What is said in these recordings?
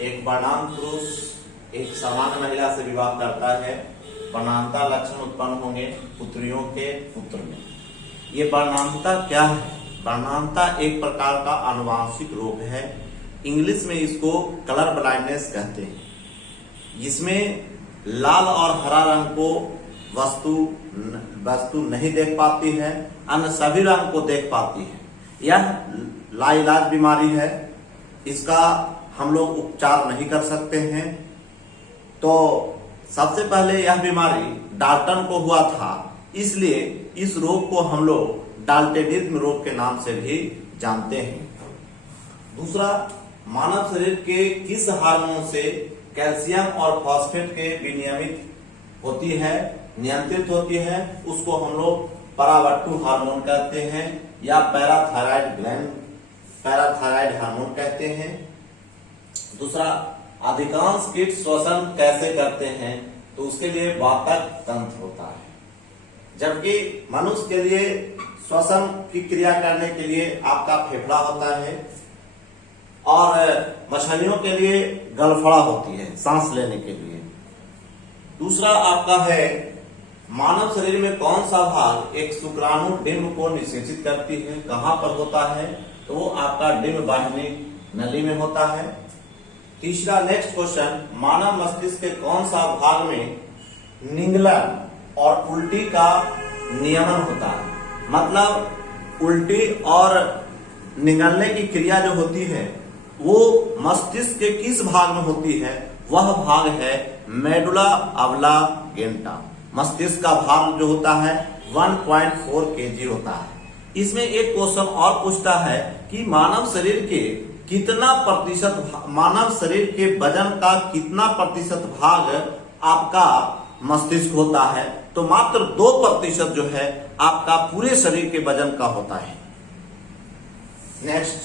एक वर्णांत पुरुष एक सामान्य महिला से विवाह करता है, वर्णांता लक्षण उत्पन्न होंगे पुत्रियों के पुत्र में। ये वर्णांता क्या है? वर्णांता एक प्रकार का आनुवांशिक रोग है। इंग्लिश में इसको कलर ब्लाइंडनेस कहते हैं, जिसमें लाल और हरा रंग को वस्तु नहीं देख पाती है, अन्य सभी रंग को देख पाती है। यह लाइलाज बीमारी है, इसका हम लोग उपचार नहीं कर सकते हैं। तो सबसे पहले यह बीमारी डाल्टन को हुआ था, इसलिए इस रोग को हम लोग डाल्टनिज्म रोग के नाम से भी जानते हैं। दूसरा, मानव शरीर के किस हार्मोन से कैल्शियम और फॉस्फेट के विनियमित होती है, नियंत्रित होती है, उसको हम लोग परावट्टू हार्मोन कहते हैं या पैराथायराइड हार्मोन कहते हैं। दूसरा, अधिकांश कीट श्वसन कैसे करते हैं, तो उसके लिए वातक तंत्र होता है, जबकि मनुष्य के लिए श्वसन की क्रिया करने के लिए आपका फेफड़ा होता है और मछलियों के लिए गलफड़ा होती है सांस लेने के लिए। दूसरा आपका है, मानव शरीर में कौन सा भाग एक शुक्राणु डिंब को निषेचित करती है, कहां पर होता है, तो वो आपका डिंब वाहिनी नली में होता है। तीसरा, नेक्स्ट क्वेश्चन, मानव मस्तिष्क के कौन सा भाग में निगलन और उल्टी का नियमन होता है, मतलब उल्टी और निगलने की क्रिया जो होती है वो मस्तिष्क के किस भाग में होती है? वह भाग है मेडुला ऑब्लांगेटा। मस्तिष्क का भार जो होता है 1.4 kg होता है। इसमें एक क्वेश्चन और पूछता है कि मानव शरीर के वजन का कितना प्रतिशत भाग आपका मस्तिष्क होता है, तो मात्र 2% जो है आपका पूरे शरीर के वजन का होता है। नेक्स्ट,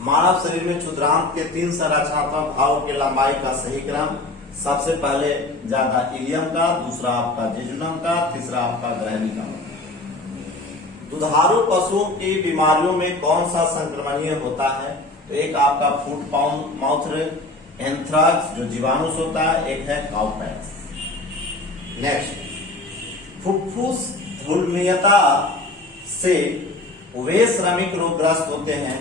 मानव शरीर में क्षुद्रांत के 3 संरचनात्मक भागों की लंबाई का सही क्रम। सबसे पहले ज्यादा इलियम का, दूसरा आपका जेजुनम का, तीसरा आपका ग्रहणी का। दुधारू पशुओं की बीमारियों में कौन सा संक्रमणीय होता है, तो एक आपका फुट माउथ एंथ्राक्स जो जीवाणु से होता है, एक है काउपैक्स। नेक्स्ट, फुफ्फुस धूलनीयता से वे श्रमिक रोगग्रस्त होते हैं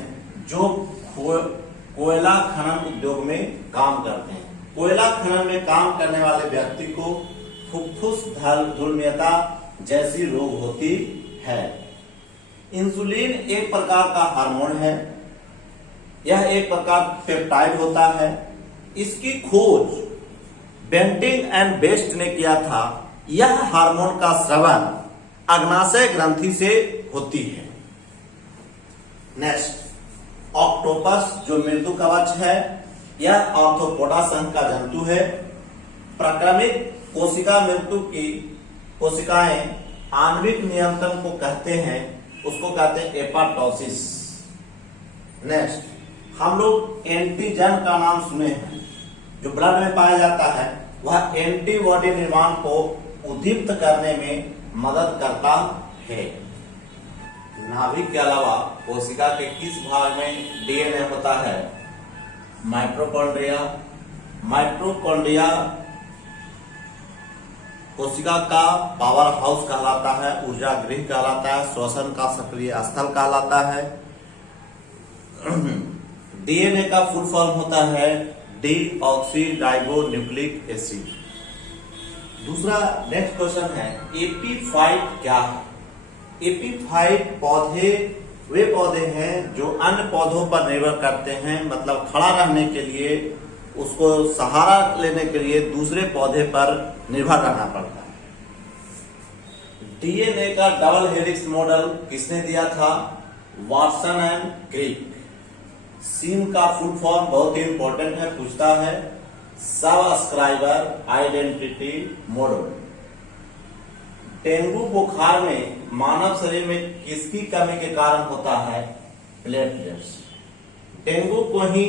जो कोयला खनन उद्योग में काम करते हैं। कोयला खनन में काम करने वाले व्यक्ति को फुफ्फुस धूलनीयता जैसी रोग होती है। इंसुलिन एक प्रकार का हार्मोन है, यह एक प्रकार पेप्टाइड होता है। इसकी खोज बेंटिंग एंड बेस्ट ने किया था। यह हार्मोन का स्रावन अग्नाशय ग्रंथि से होती है। नेक्स्ट, ऑक्टोपस जो मृदु कवच है, यह आर्थ्रोपोडा संघ का जंतु है। प्रक्रमित कोशिका मृत्यु की कोशिकाएं आणविक नियंत्रण को कहते हैं, उसको कहते हैं एपाटोसिस। नेक्स्ट, हम लोग एंटीजन का नाम सुने हैं, जो ब्लड में पाया जाता है, वह एंटीबॉडी निर्माण को उद्दीप्त करने में मदद करता है। नाभिक के अलावा कोशिका के किस भाग में डीएनए होता है? माइटोकॉन्ड्रिया। माइटोकॉन्ड्रिया कोशिका का पावर हाउस कहलाता है, ऊर्जा गृह कहलाता है, श्वसन का सक्रिय स्थल कहलाता है। डीएनए का फुल फॉर्म होता है डीऑक्सीराइबोन्यूक्लिक एसिड। दूसरा नेक्स्ट क्वेश्चन है, एपीफाइट क्या है? एपीफाइट पौधे वे पौधे हैं जो अन्य पौधों पर निर्भर करते हैं, मतलब खड़ा रहने के लिए, उसको सहारा लेने के लिए दूसरे पौधे पर निर्भर रहना पड़ता है। डीएनए का डबल हेलिक्स मॉडल किसने दिया था? Watson and Crick. सीन का फुल फॉर्म बहुत ही इंपॉर्टेंट है, पूछता है, सबस्क्राइबर आइडेंटिटी मॉडल। डेंगू बुखार में मानव शरीर में किसकी कमी के कारण होता है? प्लेटलेट्स। डेंगू को ही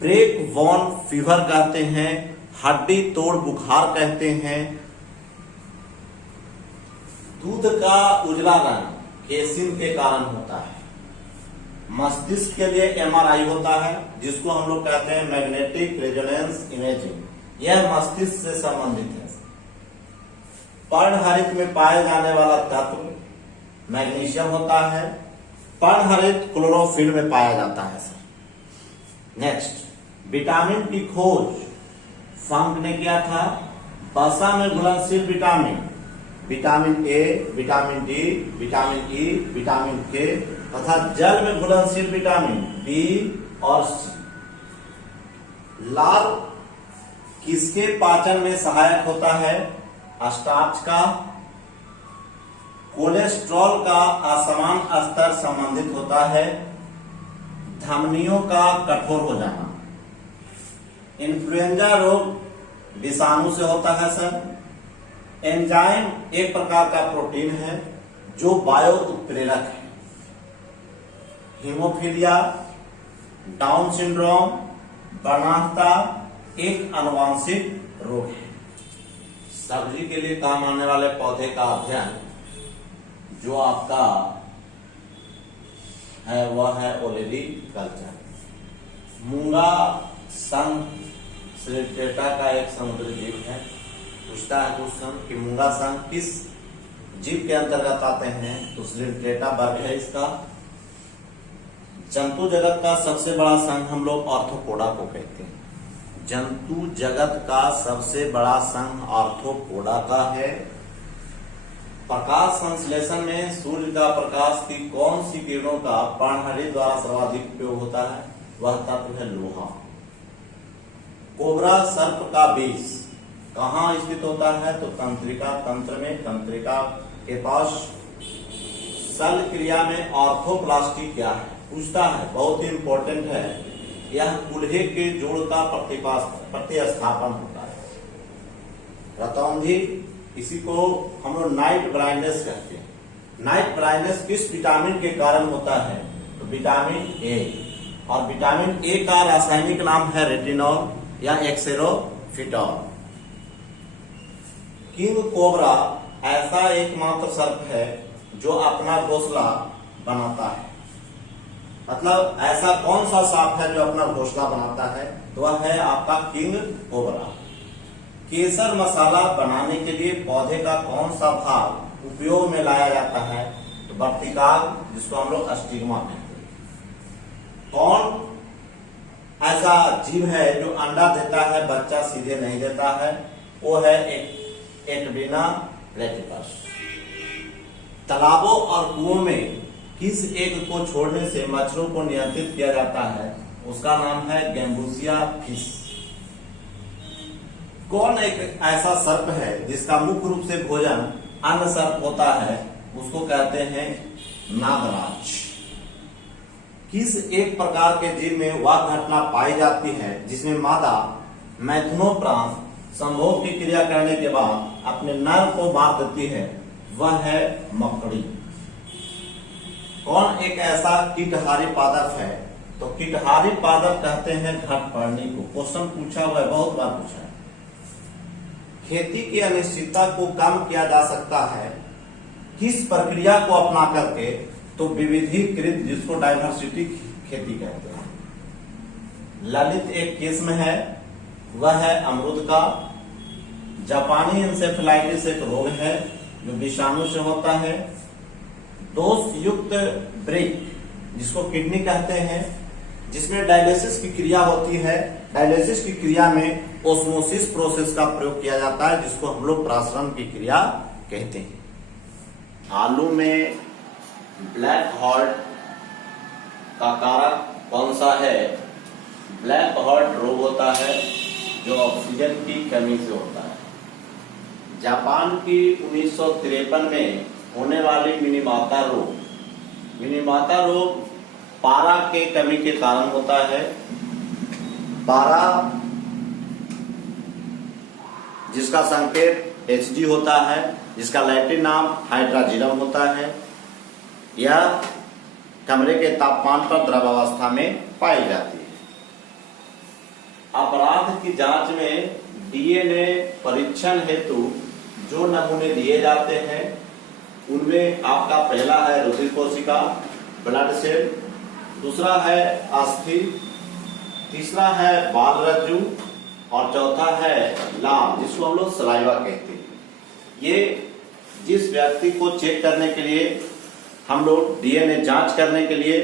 ब्रेक वॉर्न फीवर कहते हैं, हड्डी तोड़ बुखार कहते हैं। दूध का उजला रंग केसिन के कारण होता है। मस्तिष्क के लिए एमआरआई होता है, जिसको हम लोग कहते हैं मैग्नेटिक रेजोनेंस इमेजिंग। यह मस्तिष्क से संबंधित है। पर्णहरित में पाए जाने वाला तत्व मैग्नीशियम होता है। पर्णहरित क्लोरोफिल में पाया जाता है सर। नेक्स्ट, विटामिन की खोज फंक ने किया था। वसा में घुलनशील vitamin, vitamin A, vitamin D, vitamin E, vitamin के तथा जल में घुलनशील विटामिन बी और सी। लाल किसके पाचन में सहायक होता है? स्टार्च का। कोलेस्ट्रॉल का असमान स्तर संबंधित होता है धमनियों का कठोर हो जाना। इन्फ्लुएंजा रोग विषाणु से होता है सर। एंजाइम एक प्रकार का प्रोटीन है जो वायु उत्प्रेरक है। हीमोफीलिया, डाउन सिंड्रोम, वर्णांतता एक आनुवांशिक रोग है। सब्जी के लिए काम आने वाले पौधे का अध्ययन जो आपका है वह है ओलेरी कल्चर। मूंगा संघ सिलिट्रेटा का एक समुद्री जीव है। पूछता है क्वेश्चन कि मूंगा संघ किस जीव के अंतर्गत आते हैं? तो सिलिट्रेटा वर्ग है इसका। जंतु जगत का सबसे बड़ा संघ हम लोग आर्थ्रोपोडा को कहते हैं। जंतु जगत का सबसे बड़ा संघ आर्थ्रोपोडा का है। प्रकाश संश्लेषण में सूर्य का प्रकाश की कौन सी किरणों का पर्णहरित द्वारा सर्वाधिक उपयोग होता है? वह तत्व है लोहा। कोबरा सर्प का बीज कहाँ स्थित होता है? तो तंत्रिका तंत्र में। तंत्रिका के पास। सल क्रिया में ऑर्थोप्लास्टी क्या है? पूछता है, बहुत ही इंपॉर्टेंट है। यह कूल्हे के जोड़ का प्रतिस्थापन होता है। रतौंधी, इसी को हम लोग नाइट ब्लाइंडनेस कहते हैं। नाइट ब्लाइंडनेस किस विटामिन के कारण होता है? तो विटामिन ए। और विटामिन ए का रासायनिक नाम है रेटिनॉल या एक्सेरोफिटॉल। किंग कोबरा ऐसा एकमात्र सर्प है जो अपना घोंसला बनाता है। मतलब ऐसा कौन सा सांप है जो अपना घोंसला बनाता है? तो वह है आपका किंग कोबरा। केसर मसाला बनाने के लिए पौधे का कौन सा भाग उपयोग में लाया जाता है? तो वर्तिकाल, जिसको हम लोग स्टिग्मा कहते हैं। कौन ऐसा जीव है जो अंडा देता है बच्चा सीधे नहीं देता है? वो है एक्टिना प्लेटिपस। तालाबों और कुओं में किस एक को छोड़ने से मच्छरों को नियंत्रित किया जाता है? उसका नाम है गैम्बुसिया फिश। कौन एक ऐसा सर्प है जिसका मुख्य रूप से भोजन अन्य सर्प होता है? उसको कहते हैं नागराज। किस एक प्रकार के जीव में वह घटना पाई जाती है जिसमें मादा मैथुनोप्रांत संभोग की क्रिया करने के बाद अपने नर को मार देती है? वह है मकड़ी। कौन एक ऐसा कीटहारी पादप है? तो कीटहारी पादप कहते हैं घटपर्णी को। क्वेश्चन पूछा हुआ है, बहुत बार पूछा है। खेती की अनिश्चितता को कम किया जा सकता है किस प्रक्रिया को अपना करके? तो विविधीकृत, जिसको डाइवर्सिटी खेती कहते हैं। ललित एक किस्म है, वह है अमरूद का। जापानी इंसेफेलाइटिस एक रोग है जो विषाणु से होता है। दोष युक्त ब्रेक, जिसको किडनी कहते हैं, जिसमें डायलिसिस की क्रिया होती है। डायलिसिस की क्रिया में ओस्मोसिस प्रोसेस का प्रयोग किया जाता है, जिसको हम लोग प्रासरण की क्रिया कहते हैं। आलू में ब्लैक हॉल्ट का कारक कौन सा है? ब्लैक हॉल्ट रोग होता है जो ऑक्सीजन की कमी से होता है। जापान की 1953 में होने वाली मिनीमाता रोग पारा के कमी के कारण होता है। पारा, जिसका संकेत Hg होता है, जिसका लैटिन नाम हाइड्राजिरम होता है। यह कमरे के तापमान पर द्रवावस्था में पाई जाती है। अपराध की जांच में डीएनए परीक्षण हेतु जो नमूने दिए जाते हैं उनमें आपका पहला है रुधिर कोशिका, ब्लड सेल, दूसरा है अस्थि, तीसरा है बाल रज्जु और चौथा है लार, जिसको हम लोग सलाइवा कहते हैं। ये जिस व्यक्ति को चेक करने के लिए हम लोग डीएनए जांच करने के लिए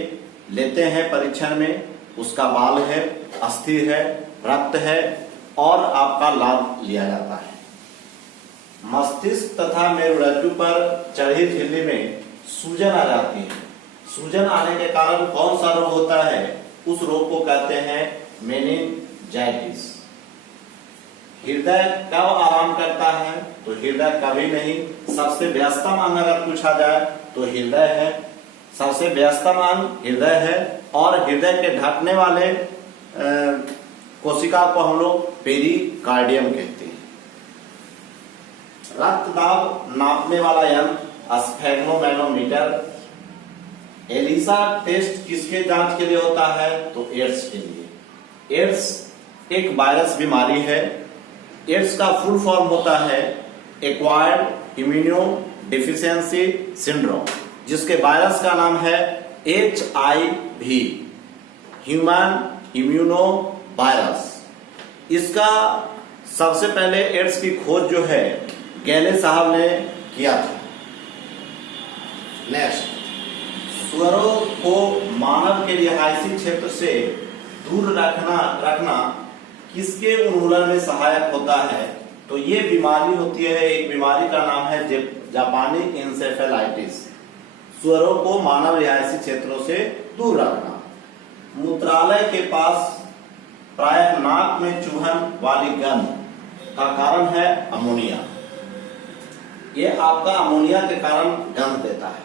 लेते हैं परीक्षण में, उसका बाल है, अस्थि है, रक्त है और आपका लार लिया जाता है। मस्तिष्क तथा मेरुरज्जु पर चढ़ी झिल्ली में सूजन आ जाती है। सूजन आने के कारण कौन सा रोग होता है, उस रोग को कहते हैं मेनिंजाइटिस। हृदय कब आराम करता है, तो हृदय कभी नहीं। सबसे व्यस्तम अंग अगर पूछा जाए तो हृदय है, सबसे व्यस्तम अंग हृदय है और हृदय के ढकने वाले कोशिका को हम लोग पेरिकार्डियम कहते हैं। रक्त दाब नापने वाला यंत्र स्फेग्नोमैनोमीटर। एलिसा टेस्ट किसके जांच के लिए होता है, तो एड्स के लिए। एड्स एक वायरस बीमारी है। एड्स का फुल फॉर्म होता है एक्वायर्ड इम्यूनो डिफिशियंसी सिंड्रोम, जिसके वायरस का नाम है HIV, ह्यूमन इम्यूनो वायरस। इसका सबसे पहले एड्स की खोज जो है गैले साहब ने किया था। नेक्स्ट, सुअरों को मानव के रिहायशी क्षेत्र से दूर रखना किसके उन्मूलन में सहायक होता है, तो ये बीमारी होती है, एक बीमारी का नाम है जापानी इंसेफेलाइटिस। सुअरों को मानव रिहायशी क्षेत्रों से दूर रखना। मूत्रालय के पास प्रायः नाक में चूहन वाली गंध का कारण है अमोनिया। ये आपका अमोनिया के कारण गंध देता है।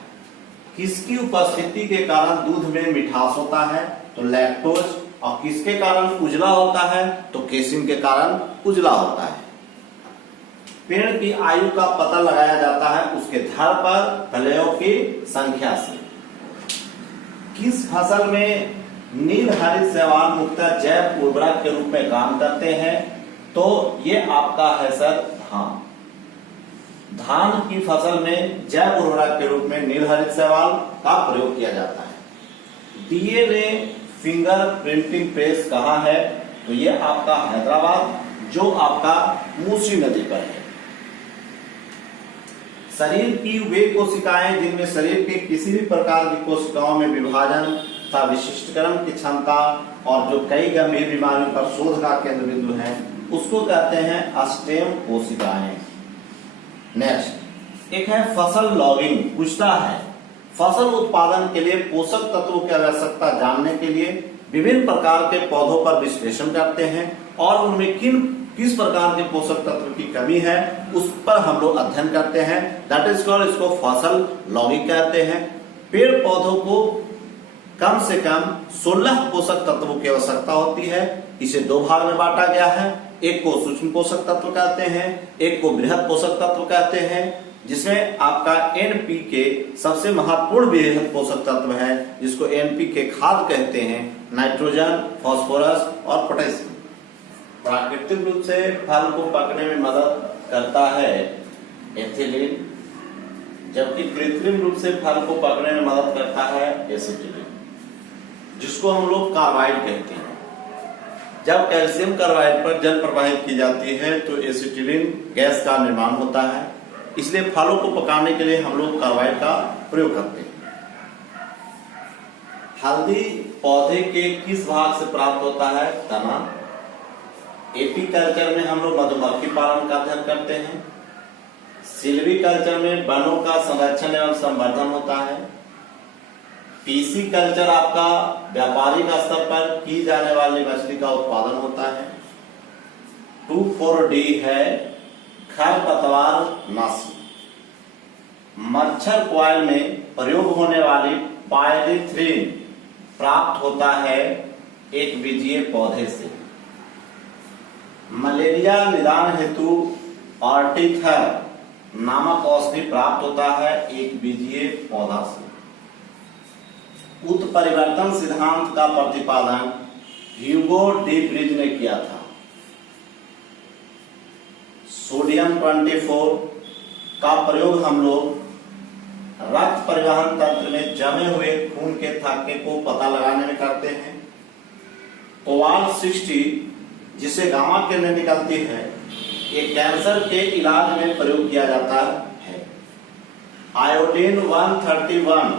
किसकी उपस्थिति के कारण दूध में मिठास होता है, तो लैक्टोज। और किसके कारण उजला होता है, तो केसिन के कारण उजला होता है। पेड़ की आयु का पता लगाया जाता है उसके धड़ पर फलियों की संख्या से। किस फसल में नील हरित शैवाल मुख्यतः जैव उर्वरक के रूप में काम करते हैं, तो ये आपका है सर धान। धान की फसल में जैव उर्वरक के रूप में नील हरित शैवाल का प्रयोग किया जाता है। डीएनए फिंगर प्रिंटिंग प्रेस कहाँ है, तो ये आपका हैदराबाद, जो आपका मूसी नदी पर है। शरीर की वे कोशिकाएं जिनमें शरीर के किसी भी प्रकार की कोशिकाओं में विभाजन तथा विशिष्टकरण की क्षमता और जो कई गंभीर बीमारियों पर शोध का केंद्र बिंदु है, उसको कहते हैं स्टेम कोशिकाएं। नेक्स्ट, एक है फसल लॉगिंग। पूछता है फसल उत्पादन के लिए पोषक तत्वों की आवश्यकता जानने के लिए विभिन्न प्रकार के पौधों पर विश्लेषण करते हैं और उनमें किस प्रकार के पोषक तत्व की कमी है उस पर हम लोग अध्ययन करते हैं। दैट इज कॉल्ड, इसको फसल लॉगिंग कहते हैं। पेड़ पौधों को कम से कम 16 पोषक तत्वों की आवश्यकता होती है। इसे दो भाग में बांटा गया है, एक को सूक्ष्म पोषक तत्व कहते हैं, एक को बृहद पोषक तत्व कहते हैं, जिसमें आपका NPK सबसे महत्वपूर्ण बृहद पोषक तत्व है, जिसको NPK खाद कहते हैं। नाइट्रोजन, फास्फोरस और पोटेशियम। प्राकृतिक रूप से फल को पकने में मदद करता है एथिलीन, जबकि कृत्रिम रूप से फल को पकने में मदद करता है एसिटिलीन, जिसको हम लोग कार्बाइड कहते हैं। जब कैल्शियम कार्बाइड पर जल प्रवाहित की जाती है तो एसिटिलीन गैस का निर्माण होता है, इसलिए फलों को पकाने के लिए हम लोग कार्बाइड का प्रयोग करते हैं। हल्दी पौधे के किस भाग से प्राप्त होता है, तना। एपीकल्चर में हम लोग मधुमक्खी पालन का अध्ययन करते हैं। सिल्वीकल्चर में वनों का संरक्षण एवं संवर्धन होता है। पीसी कल्चर आपका व्यापारिक स्तर पर की जाने वाली मछली का उत्पादन होता है। 2,4-D है खरपतवार नाशी। मच्छर कॉइल में प्रयोग होने वाली पायरीथ्रिन प्राप्त होता है एक बीजीय पौधे से। मलेरिया निदान हेतु ऑर्टिथर नामक औषधि प्राप्त होता है एक बीजीय पौधा से। उत्परिवर्तन सिद्धांत का प्रतिपादन ह्यूगो डी ब्रिज ने किया था। सोडियम 24 का प्रयोग हम लोग रक्त परिवहन तंत्र में जमे हुए खून के थक्के को पता लगाने में करते हैं। कोवाल-60 जिसे गामा किरणें निकलती है, ये कैंसर के इलाज में प्रयोग किया जाता है। आयोडीन 131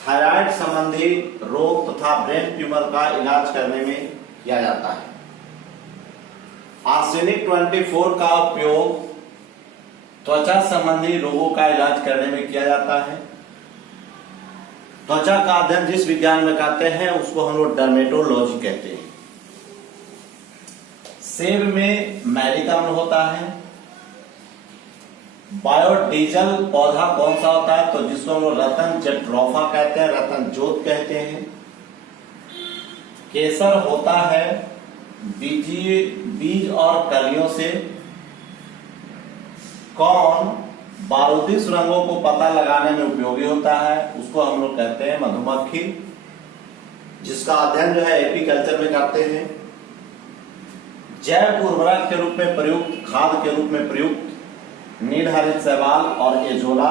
थायराइड संबंधी रोग तथा ब्रेन ट्यूमर का इलाज करने में किया जाता है। आर्सेनिक 24 का उपयोग त्वचा संबंधी रोगों का इलाज करने में किया जाता है। त्वचा का अध्ययन जिस विज्ञान में करते हैं उसको हम लोग डर्मेटोलॉजी कहते हैं। सेब में मैलिक अम्ल होता है। बायोडीजल पौधा कौन सा होता है? तो जिसको हम लोग रतन जट्रोफा कहते हैं, रतन जोत कहते हैं। केसर होता है बीज और कलियों से। कौन बारूदी सुरंगों को पता लगाने में उपयोगी होता है? उसको हम लोग कहते हैं मधुमक्खी, जिसका अध्ययन जो है एपीकल्चर में करते हैं। जैव उर्वरक के रूप में प्रयुक्त, खाद के रूप में प्रयुक्त नील हरित शैवाल और एजोला।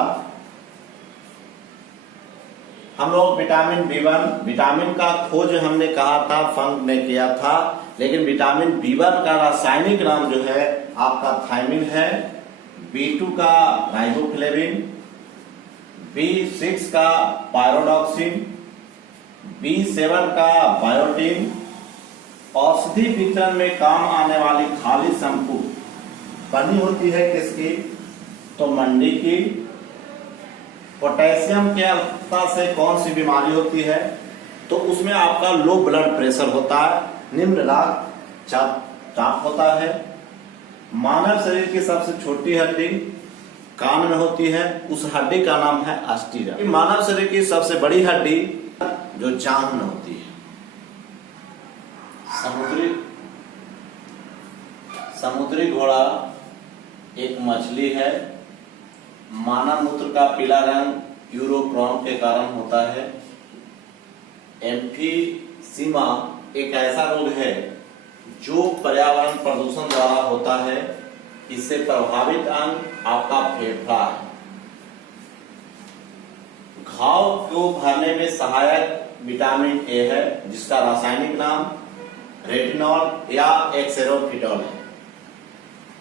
हम लोग विटामिन B1, विटामिन का खोज हमने कहा था फंक ने किया था, लेकिन विटामिन B1 का रासायनिक नाम जो है आपका थायमिन है। B2 का राइबोफ्लेविन, B6 का पायरोडॉक्सिन, B7 का बायोटिन। औषधि वितरण में काम आने वाली खाली शंकु बनी होती है किसकी? तो मंडी की। पोटेशियम की अल्पता से कौन सी बीमारी होती है? तो उसमें आपका लो ब्लड प्रेशर होता है, निम्न रक्तचाप होता है। मानव शरीर की सबसे छोटी हड्डी कान में होती है, उस हड्डी का नाम है अस्टिरम। मानव शरीर की सबसे बड़ी हड्डी जो जांघ में होती है। समुद्री घोड़ा एक मछली है। मानव मूत्र का पीला रंग यूरोक्रॉन के कारण होता है। एम्फीसीमा एक ऐसा रोग है जो पर्यावरण प्रदूषण द्वारा होता है। इससे प्रभावित अंग आपका फेफड़ा है। घाव को भरने में सहायक विटामिन ए है, जिसका रासायनिक नाम रेटिनॉल या एक्सेरोफिटॉल है।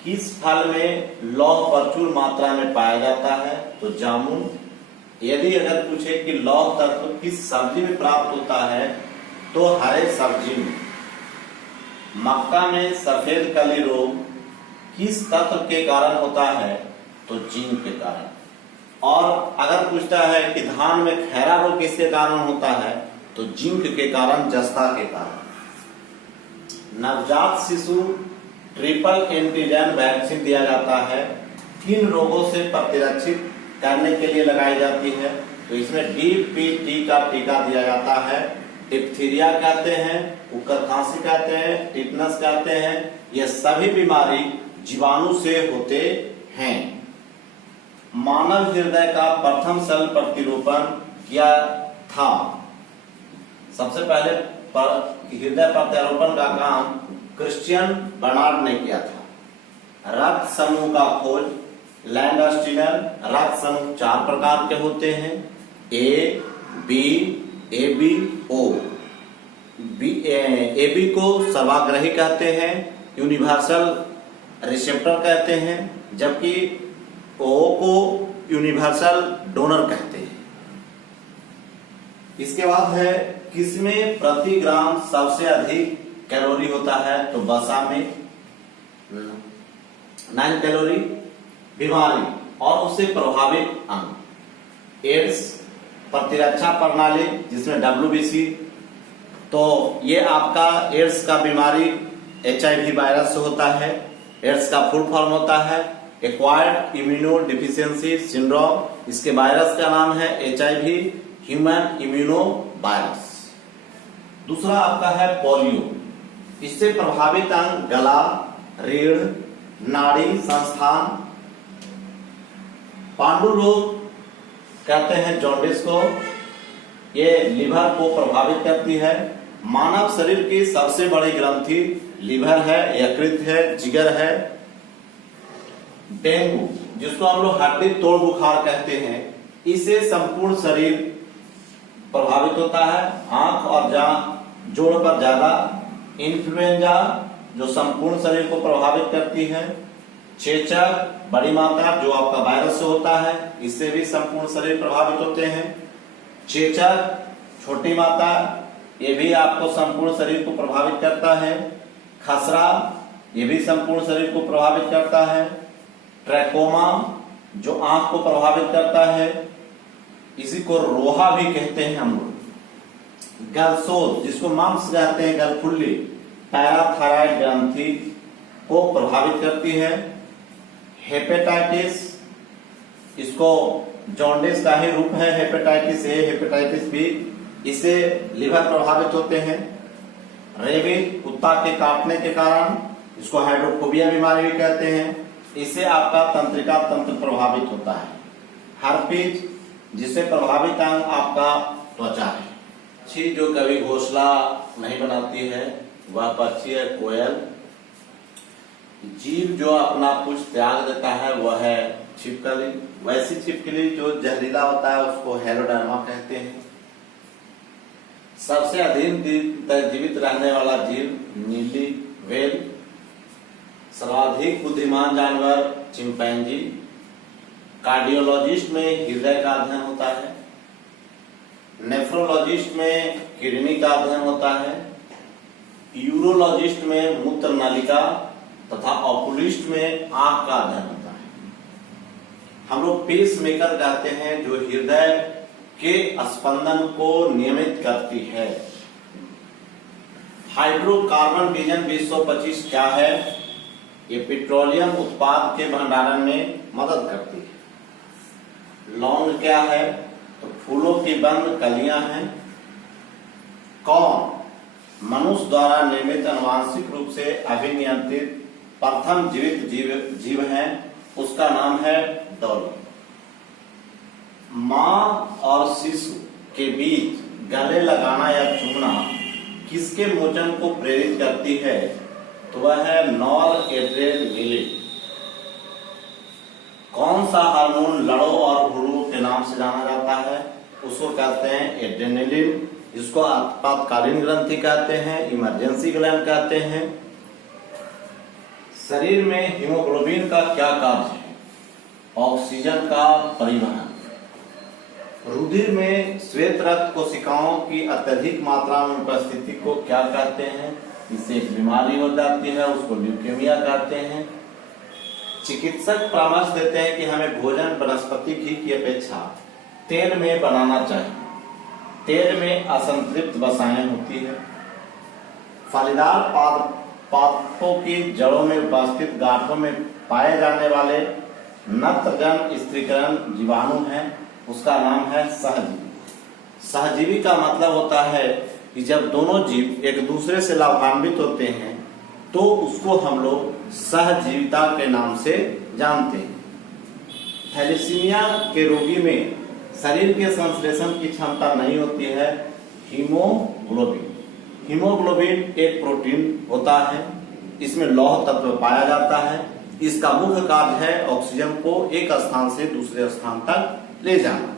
किस फल में लौह प्रचुर मात्रा में पाया जाता है? तो जामुन। यदि अगर पूछे कि लौह तत्व किस सब्जी में प्राप्त होता है, तो हरे सब्जी में। मक्का में सफेद कली रोग किस तत्व के कारण होता है? तो जिंक के कारण। और अगर पूछता है कि धान में खैरा रोग किसके कारण होता है? तो जिंक के कारण, जस्ता के कारण। नवजात शिशु ट्रिपल एंटीजन वैक्सीन दिया जाता है। 3 रोगों से प्रतिरक्षित करने के लिए लगाई जाती है। तो इसमें DPT का टीका दिया जाता है। डिप्थीरिया कहते हैं, उकर खांसी कहते हैं, टिटनस कहते हैं। ये सभी बीमारी जीवाणु से होते हैं। मानव हृदय का प्रथम सेल प्रतिरूपण किया था। सबसे पहले हृदय प्रत्यारोपण का काम क्रिश्चियन बर्नार्ड ने किया था। रक्त समूह का खोज लैंडस्टीनर। रक्त समूह 4 प्रकार के होते हैं, ए, बी, AB, O। AB को सर्वाग्रही कहते हैं, यूनिवर्सल रिसेप्टर कहते हैं, जबकि O को यूनिवर्सल डोनर कहते हैं। इसके बाद है किसमें प्रति ग्राम सबसे अधिक कैलोरी होता है? तो वसा में 9 कैलोरी। बीमारी और उससे प्रभावित अंग एड्स, प्रतिरक्षा प्रणाली जिसमें WBC। तो ये आपका एड्स का बीमारी HIV वायरस से होता है। एड्स का फुल फॉर्म होता है एक्वायर्ड इम्यूनो डिफिशियंसी सिंड्रोम। इसके वायरस का नाम है HIV, ह्यूमन इम्यूनो वायरस। दूसरा आपका है पोलियो। इससे प्रभावित अंग गला, रीढ़, नाड़ी संस्थान। पांडु रोग कहते हैं जॉन्डिस को। ये लिवर को प्रभावित करती है। मानव शरीर की सबसे बड़ी ग्रंथि लिवर है, यकृत है, जिगर है। डेंगू जिसको हम लोग हड्डी तोड़ बुखार कहते हैं, इससे संपूर्ण शरीर प्रभावित होता है। आंख और जोड़ पर ज्यादा। इन्फ्लुएंजा जो संपूर्ण शरीर को प्रभावित करती है। चेचक बड़ी मात्रा जो आपका वायरस से होता है, इससे भी संपूर्ण शरीर प्रभावित होते हैं। चेचक छोटी मात्रा, ये भी आपको संपूर्ण शरीर को प्रभावित करता है। खसरा ये भी संपूर्ण शरीर को प्रभावित करता है। ट्रैकोमा जो आंख को प्रभावित करता है, इसी को रोहा भी कहते हैं हम लोग। गलसोज जिसको मम्प्स कहते हैं, गलफुल्ली पैराथायराइड ग्रंथि को प्रभावित करती है। हेपेटाइटिस, इसको जॉन्डिस का ही रूप है, हेपेटाइटिस ए, हेपेटाइटिस बी, इससे लिवर प्रभावित होते हैं। रेबीज कुत्ता के काटने के कारण, इसको हाइड्रोफोबिया बीमारी भी कहते हैं, इससे आपका तंत्रिका तंत्र प्रभावित होता है। हर्पीज जिससे प्रभावित अंग आपका त्वचा है। पक्षी जो कभी घोंसला नहीं बनाती है वह पक्षी है कोयल। जीव जो अपना कुछ त्याग देता है वह है छिपकली। वैसी छिपकली जो जहरीला होता है उसको हेलोडर्मा कहते हैं। सबसे अधिक दिन तक जीवित रहने वाला जीव नीली व्हेल। सर्वाधिक बुद्धिमान जानवर चिंपैंजी। कार्डियोलॉजिस्ट में हृदय का अध्ययन होता है। नेफ्रोलॉजिस्ट में किडनी का अध्ययन होता है। यूरोलॉजिस्ट में मूत्र नलिका तथा ऑकुलिस्ट में आंख का अध्ययन होता है। हम लोग पेस मेकर कहते हैं जो हृदय के स्पंदन को नियमित करती है। हाइड्रोकार्बन विजन 2025 क्या है? ये पेट्रोलियम उत्पाद के भंडारण में मदद करती है। लौंग क्या है? तो फूलों की बंद कलियां हैं। कौन मनुष्य द्वारा निर्मित आनुवांशिक रूप से अभिनियंत्रित प्रथम जीवित जीव है, उसका नाम है डॉली। मां और शिशु के बीच गले लगाना या चूमना किसके मोचन को प्रेरित करती है? तो वह है नॉर एड्रेनलिन। कौन सा हार्मोन लड़ो और हुड़ू के नाम से जाना जाता है? उसको कहते हैं एड्रेनलिन, जिसको आपातकालीन ग्रंथि कहते हैं, इमरजेंसी ग्लैंड कहते हैं। शरीर में हीमोग्लोबिन का क्या कार्य है? ऑक्सीजन का परिवहन। रुधिर में श्वेत रक्त कोशिकाओं की अत्यधिक मात्रा में उपस्थिति को क्या कहते हैं? इससे एक बीमारी हो जाती है, उसको ल्यूकेमिया कहते हैं। चिकित्सक परामर्श देते हैं कि हमें भोजन वनस्पति घी की अपेक्षा तेल में बनाना चाहिए। तेल में असंतृप्त वसाएं होती है। फलीदार पादपों की जड़ों में उपस्थित गांठों में पाए जाने वाले नत्रजन स्त्रीकरण जीवाणु हैं, उसका नाम है सहजीवी। सहजीवी का मतलब होता है कि जब दोनों जीव एक दूसरे से लाभान्वित होते हैं तो उसको हम लोग सहजीविता के नाम से जानते हैं। थैलेसीमिया के रोगी में शरीर के संश्लेषण की क्षमता नहीं होती है हीमोग्लोबिन। हीमोग्लोबिन एक प्रोटीन होता है, इसमें लौह तत्व पाया जाता है। इसका मुख्य कार्य है ऑक्सीजन को एक स्थान से दूसरे स्थान तक ले जाना।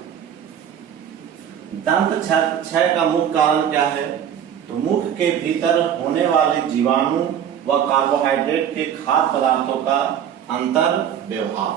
दंत क्षय का मुख्य कारण क्या है? तो मुख के भीतर होने वाले जीवाणु व कार्बोहाइड्रेट के खाद्य पदार्थों का अंतर व्यवहार।